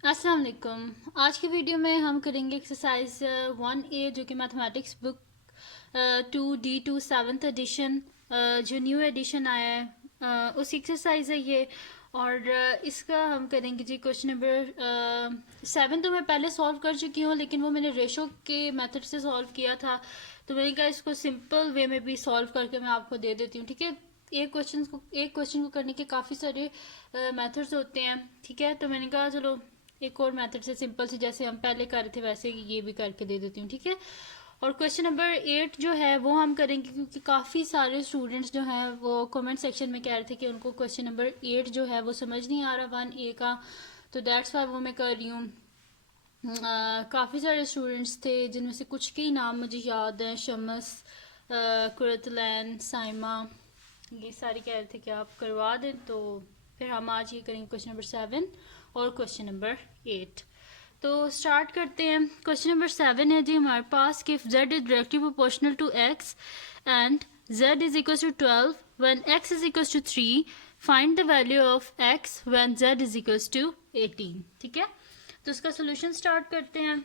अस्सलाम वालेकुम। आज की वीडियो में हम करेंगे एक्सरसाइज 1A जो कि mathematics book 2D2 seventh addition जो न्यू एडिशन आया है उस एक्सरसाइज है ये। और इसका हम करेंगे जी क्वेश्चन नंबर 7 तो मैं पहले सॉल्व कर चुकी हूँ, लेकिन वो मैंने रेशो के मेथड से सॉल्व किया था, तो मैंने कहा इसको सिंपल वे में भी सॉल्व करके मैं आपको दे देती हूँ। ठीक है, एक क्वेश्चन को करने के काफ़ी सारे मेथड्स होते हैं। ठीक है, तो मैंने कहा चलो एक और मेथड से सिंपल से जैसे हम पहले कर रहे थे वैसे ये भी करके दे देती हूँ। ठीक है, और क्वेश्चन नंबर 8 जो है वो हम करेंगे क्योंकि काफ़ी सारे स्टूडेंट्स जो हैं वो कमेंट सेक्शन में कह रहे थे कि उनको क्वेश्चन नंबर 8 जो है वो समझ नहीं आ रहा 1A का, तो दैट्स वाई वो मैं कर रही हूँ। काफ़ी सारे स्टूडेंट्स थे जिनमें से कुछ के ही नाम मुझे याद हैं, शमस, कुरतलैन, साइमा, ये सारे कह रहे थे कि आप करवा दें। तो फिर हम आज ये करेंगे क्वेश्चन नंबर 7 और क्वेश्चन नंबर 8। तो स्टार्ट करते हैं। क्वेश्चन नंबर 7 है जी हमारे पास कि z is directly proportional to x and z is equal to 12 when x is equal to 3, find the value of x when z is equal to 18। ठीक है, तो इसका सोल्यूशन स्टार्ट करते हैं।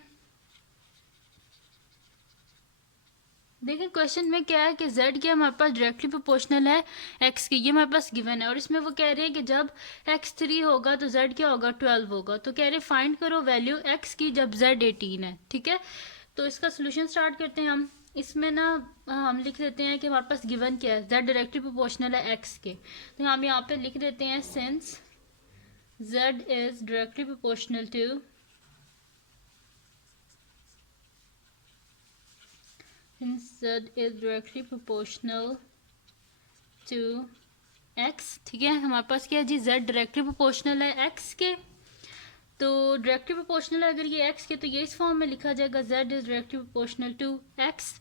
देखिए क्वेश्चन में क्या है कि z क्या हमारे पास डायरेक्टली प्रोपोर्शनल है x के, ये हमारे पास गिवन है, और इसमें वो कह रहे हैं कि जब x 3 होगा तो z क्या होगा 12 होगा। तो कह रहे हैं फाइंड करो वैल्यू x की जब z 18 है। ठीक है, तो इसका सोल्यूशन स्टार्ट करते हैं हम। इसमें ना हम लिख देते हैं कि हमारे पास गिवन क्या है, z डायरेक्टली प्रोपोर्शनल है x के, तो हम यहाँ पे लिख देते हैं since z is directly proportional to z is directly proportional to x। ठीक है, हमारे पास क्या है जी, z डायरेक्टली प्रोपोर्शनल है x के, तो डायरेक्टली प्रोपोर्शनल है अगर ये x के तो ये इस फॉर्म में लिखा जाएगा z is directly proportional to x।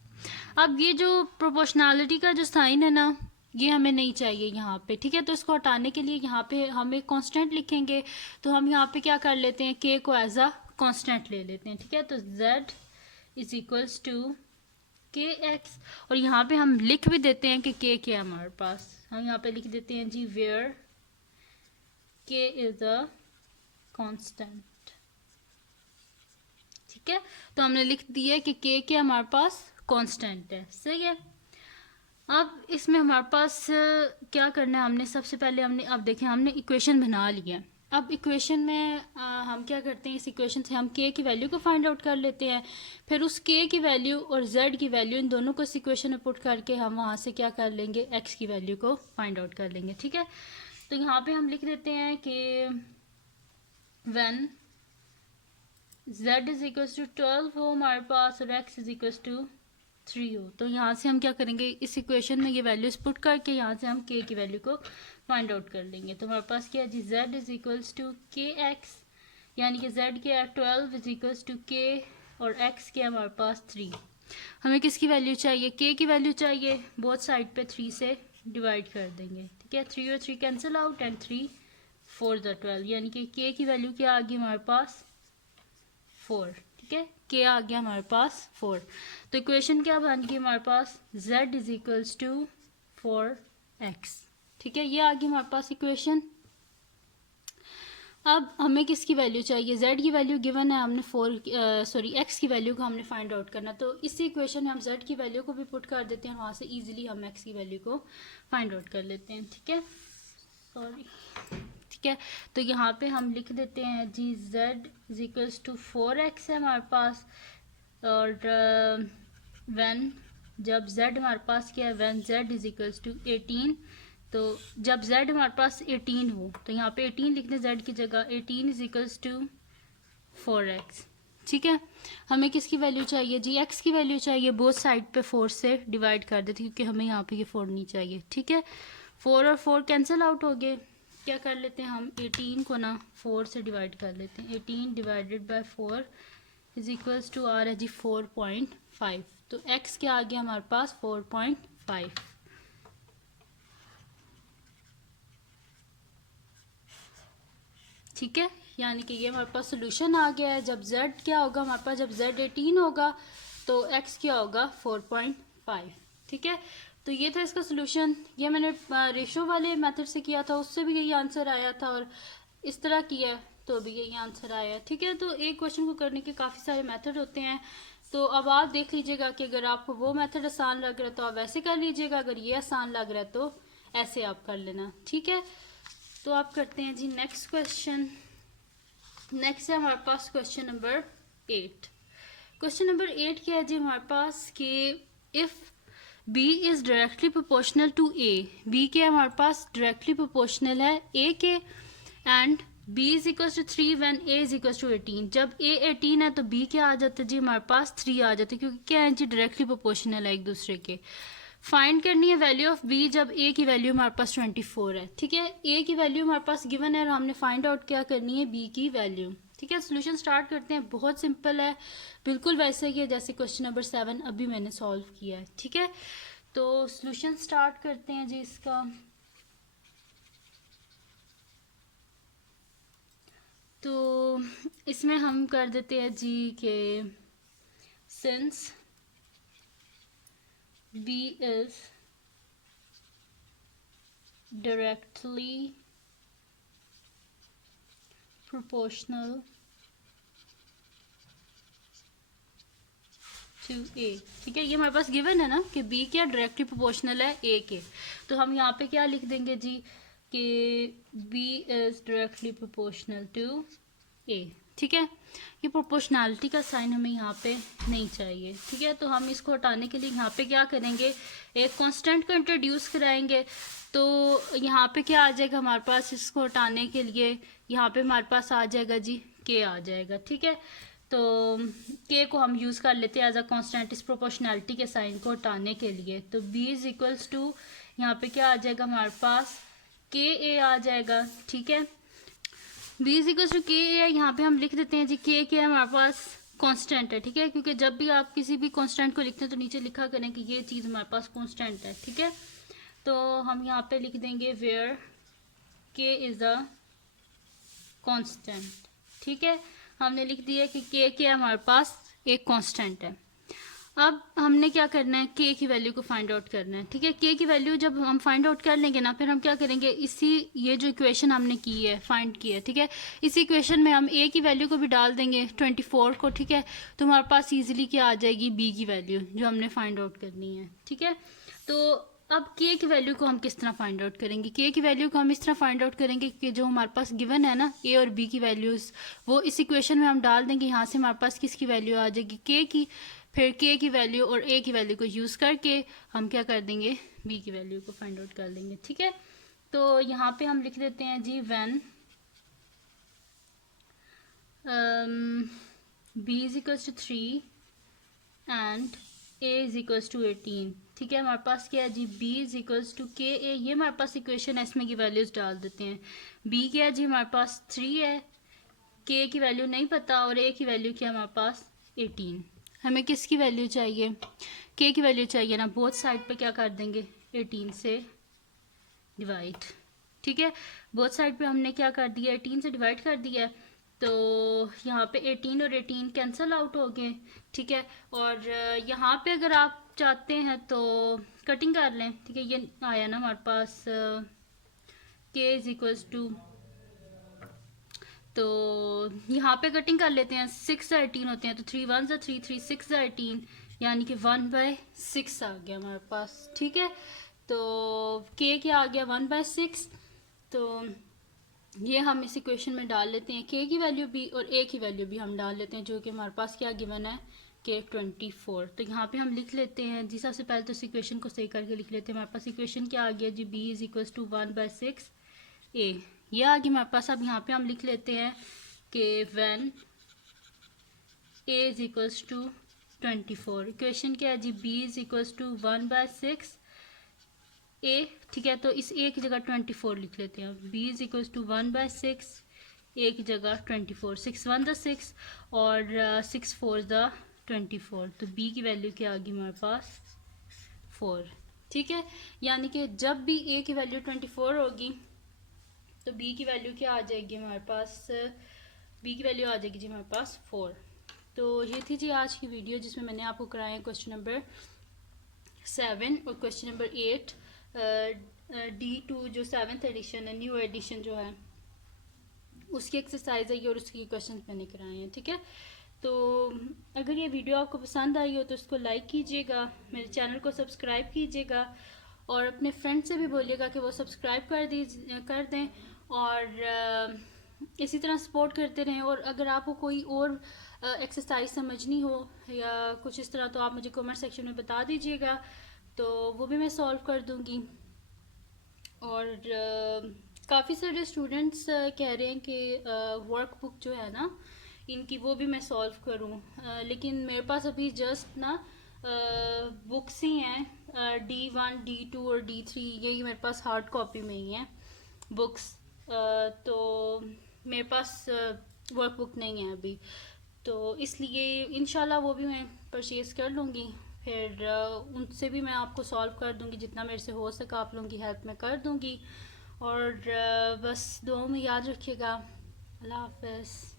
अब ये जो प्रोपोर्शनलिटी का जो साइन है ना, ये हमें नहीं चाहिए यहाँ पे। ठीक है, तो इसको हटाने के लिए यहाँ पे हम एक कांस्टेंट लिखेंगे, तो हम यहाँ पे क्या कर लेते हैं, k को एज अ कांस्टेंट ले लेते हैं। ठीक है, तो z इज इक्वल्स टू के एक्स, और यहाँ पे हम लिख भी देते हैं कि के क्या है हमारे पास, हम यहाँ पे लिख देते हैं जी वेयर के इज अ कांस्टेंट। ठीक है, तो हमने लिख दिया कि के क्या हमारे पास कांस्टेंट है। सही है, अब इसमें हमारे पास क्या करना है, हमने सबसे पहले हमने अब देखें हमने इक्वेशन बना लिया। अब इक्वेशन में हम क्या करते हैं, इस इक्वेशन से हम k की वैल्यू को फाइंड आउट कर लेते हैं, फिर उस k की वैल्यू और z की वैल्यू इन दोनों को इस इक्वेशन में पुट करके हम वहाँ से क्या कर लेंगे, x की वैल्यू को फाइंड आउट कर लेंगे। ठीक है, तो यहाँ पे हम लिख देते हैं कि when z is equal to 12 हो हमारे पास और x इज इक्वल टू 3 हो, तो यहाँ से हम क्या करेंगे, इस इक्वेशन में ये वैल्यूज पुट करके यहाँ से हम k की वैल्यू को फाइंड आउट कर लेंगे। तो हमारे पास क्या है जी, z इज इक्वल्स टू के एक्स, यानी कि z क्या है 12 इज इक्वल्स टू k और x क्या है हमारे पास 3। हमें किसकी वैल्यू चाहिए, k की वैल्यू चाहिए, बोथ साइड पे 3 से डिवाइड कर देंगे। ठीक है, 3 और 3 कैंसिल आउट एंड 3 4 द 12, यानी कि k की वैल्यू क्या आ गई हमारे पास 4। ठीक है, k आ गया हमारे पास 4, तो इक्वेशन क्या बन गई हमारे पास, z is equals to 4x। ठीक है, ये आ गई हमारे पास इक्वेशन। अब हमें किसकी वैल्यू चाहिए, z की वैल्यू गिवन है, हमने x की वैल्यू को हमने फाइंड आउट करना, तो इसी इक्वेशन में हम z की वैल्यू को भी पुट कर देते हैं, वहाँ से इजीली हम x की वैल्यू को फाइंड आउट कर लेते हैं। ठीक है, सॉरी। ठीक है, तो यहाँ पे हम लिख देते हैं जी z is equals to 4x है हमारे पास, और व्हेन जब z हमारे पास क्या है, when z is equals to 18, तो जब z हमारे पास 18 हो तो यहाँ पे 18 लिखते हैं z की जगह, 18 इज इक्वल्स टू 4x। ठीक है, हमें किसकी वैल्यू चाहिए जी, x की वैल्यू चाहिए, बोथ साइड पे 4 से डिवाइड कर देते क्योंकि हमें यहाँ पे ये 4 नहीं चाहिए। ठीक है, 4 और 4 कैंसिल आउट हो गए, क्या कर लेते हैं हम 18 को ना 4 से डिवाइड कर लेते हैं, 18 divided by 4 is equals to are है जी 4.5, तो x क्या आ गया हमारे पास 4.5। ठीक है, यानी कि ये हमारे पास सोल्यूशन आ गया है। जब z क्या होगा हमारे पास, जब z 18 होगा तो x क्या होगा 4.5। ठीक है, तो ये था इसका सोल्यूशन। ये मैंने रेशो वाले मेथड से किया था, उससे भी यही आंसर आया था और इस तरह किया है। तो भी यही आंसर आया। ठीक है, तो एक क्वेश्चन को करने के काफ़ी सारे मेथड होते हैं, तो अब आप देख लीजिएगा कि अगर आपको वो मेथड आसान लग रहा है तो आप वैसे कर लीजिएगा, अगर ये आसान लग रहा है तो ऐसे आप कर लेना। ठीक है, तो आप करते हैं जी नेक्स्ट क्वेश्चन। नेक्स्ट है हमारे पास क्वेश्चन नंबर 8। क्वेश्चन नंबर 8 क्या है जी हमारे पास कि if B is directly proportional to A, B के हमारे पास डायरेक्टली प्रोपोर्शनल है ए के, and B is equals to 3 when A is equals to 18। जब ए 18 है तो बी क्या आ जाता है जी हमारे पास 3 आ जाते हैं, क्योंकि क्या है जी डायरेक्टली प्रोपोर्शनल है एक दूसरे के। फाइंड करनी है वैल्यू ऑफ बी जब ए की वैल्यू हमारे पास 24 है। ठीक है, ए की वैल्यू हमारे पास गिवन है और हमने फाइंड आउट क्या करनी है, बी की वैल्यू। ठीक है, सोल्यूशन स्टार्ट करते हैं। बहुत सिंपल है, बिल्कुल वैसे ही है जैसे क्वेश्चन नंबर 7 अभी मैंने सॉल्व किया है। ठीक है, तो सोल्यूशन स्टार्ट करते हैं जी इसका। तो इसमें हम कर देते हैं जी के since B is directly proportional to A। ठीक है, ये हमारे पास गिवन है ना कि B क्या डायरेक्टली प्रोपोर्शनल है A के, तो हम यहाँ पे क्या लिख देंगे जी कि B is directly proportional to A। ठीक है, ये प्रोपोर्शनैलिटी का साइन हमें यहाँ पे नहीं चाहिए। ठीक है, तो हम इसको हटाने के लिए यहाँ पे क्या करेंगे, एक कांस्टेंट को इंट्रोड्यूस कराएंगे। तो यहाँ पे क्या आ जाएगा हमारे पास, इसको हटाने के लिए यहाँ पे हमारे पास आ जाएगा जी के आ जाएगा। ठीक है, तो के को हम यूज़ कर लेते हैं एज अ कांस्टेंट इस प्रोपोर्शनैलिटी के साइन को हटाने के लिए। तो बी इज इक्वल्स टू यहाँ पे क्या आ जाएगा हमारे पास, के ए आ जाएगा। ठीक है, बी इज इक्वल टू के है, यहाँ पे हम लिख देते हैं जी के हमारे पास कांस्टेंट है। ठीक है, क्योंकि जब भी आप किसी भी कांस्टेंट को लिखते हैं तो नीचे लिखा करें कि ये चीज़ हमारे पास कांस्टेंट है। ठीक है, तो हम यहाँ पे लिख देंगे वेयर के इज़ अ कांस्टेंट। ठीक है, हमने लिख दिया कि के हमारे पास एक कांस्टेंट है। अब हमने क्या करना है, के की वैल्यू को फाइंड आउट करना है। ठीक है, के की वैल्यू जब हम फाइंड आउट कर लेंगे ना, फिर हम क्या करेंगे, इसी ये जो इक्वेशन हमने की है फाइंड की है, ठीक है, इसी इक्वेशन में हम ए की वैल्यू को भी डाल देंगे 24 को। ठीक है, तो हमारे पास इजीली क्या आ जाएगी, बी की वैल्यू जो हमने फाइंड आउट करनी है। ठीक है, तो अब के की वैल्यू को हम किस तरह फाइंड आउट करेंगे, के की वैल्यू को हम इस तरह फाइंड आउट करेंगे कि जो हमारे पास गिवन है ना ए और बी की वैल्यूज़, वो इस इक्वेशन में हम डाल देंगे। यहाँ से हमारे पास किसकी वैल्यू आ जाएगी, के की, फिर के की वैल्यू और ए की वैल्यू को यूज़ करके हम क्या कर देंगे, बी की वैल्यू को फाइंड आउट कर लेंगे। ठीक है, तो यहाँ पे हम लिख देते हैं जी when b is equals to 3 and a is equals to 18। ठीक है, हमारे पास क्या है जी, B is equals to k a, ये हमारे पास इक्वेशन है, इसमें की वैल्यूज़ डाल देते हैं। बी क्या है जी हमारे पास 3 है, के की वैल्यू नहीं पता, और ए की वैल्यू क्या है हमारे पास 18। हमें किसकी वैल्यू चाहिए, के की वैल्यू चाहिए ना, बोथ साइड पे क्या कर देंगे 18 से डिवाइड। ठीक है, बोथ साइड पे हमने क्या कर दिया, 18 से डिवाइड कर दिया, तो यहाँ पे 18 और 18 कैंसिल आउट हो गए। ठीक है, और यहाँ पे अगर आप चाहते हैं तो कटिंग कर लें। ठीक है, ये आया ना हमारे पास के इज इक्वल्स टू, तो यहाँ पे कटिंग कर लेते हैं, 6 या 18 होते हैं, तो 3 1 या 3 3 6 या 18, यानी कि 1/6 आ गया हमारे पास। ठीक है, तो के क्या आ गया 1/6, तो ये हम इस इक्वेशन में डाल लेते हैं, के की वैल्यू भी और ए की वैल्यू भी हम डाल लेते हैं, जो कि हमारे पास क्या गिवन है के 24। तो यहाँ पे हम लिख लेते हैं जी, सबसे पहले तो इस इक्वेशन को सही करके लिख लेते हैं। हमारे पास इक्वेशन क्या आ गया जी, बी इज इक्वल्स टू 1/6 ए, ये आ गया हमारे पास। अब यहाँ पे हम लिख लेते हैं कि when A is equals to 24, equation क्या है जी, B is equals to 1/6 A. ठीक है, तो इस ए की जगह 24 लिख लेते हैं, बी इज इक्वल्स टू 1/6 ए की जगह 24, 6 1 द 6 और 6 4 द 24, तो बी की वैल्यू क्या आ गई हमारे पास 4। ठीक है, यानी कि जब भी ए की वैल्यू 24 होगी तो बी की वैल्यू क्या आ जाएगी हमारे पास, बी की वैल्यू आ जाएगी जी हमारे पास 4। तो ये थी जी आज की वीडियो, जिसमें मैंने आपको कराया क्वेश्चन नंबर 7 और क्वेश्चन नंबर 8 D2 जो 7th एडिशन है, न्यू एडिशन जो है उसकी एक्सरसाइज है ये और उसकी क्वेश्चन मैंने कराए हैं, ठीक है। तो अगर ये वीडियो आपको पसंद आई हो तो उसको लाइक कीजिएगा, मेरे चैनल को सब्सक्राइब कीजिएगा और अपने फ्रेंड से भी बोलिएगा कि वो सब्सक्राइब कर दें और इसी तरह सपोर्ट करते रहें। और अगर आपको कोई और एक्सरसाइज समझनी हो या कुछ इस तरह तो आप मुझे कमेंट सेक्शन में बता दीजिएगा, तो वो भी मैं सॉल्व कर दूँगी। और काफ़ी सारे स्टूडेंट्स कह रहे हैं कि वर्कबुक जो है ना इनकी वो भी मैं सॉल्व करूं, लेकिन मेरे पास अभी जस्ट ना बुक्स ही हैं, D1 D2 और D3 यही मेरे पास हार्ड कॉपी में ही हैं बुक्स। तो मेरे पास वर्कबुक नहीं है अभी, तो इसलिए इंशाल्लाह वो भी मैं परचेज़ कर लूँगी। फिर उनसे भी मैं आपको सॉल्व कर दूँगी, जितना मेरे से हो सका आप लोगों की हेल्प मैं कर दूँगी। और बस दुआओं में याद रखिएगा। अल्लाह हाफ़िज़।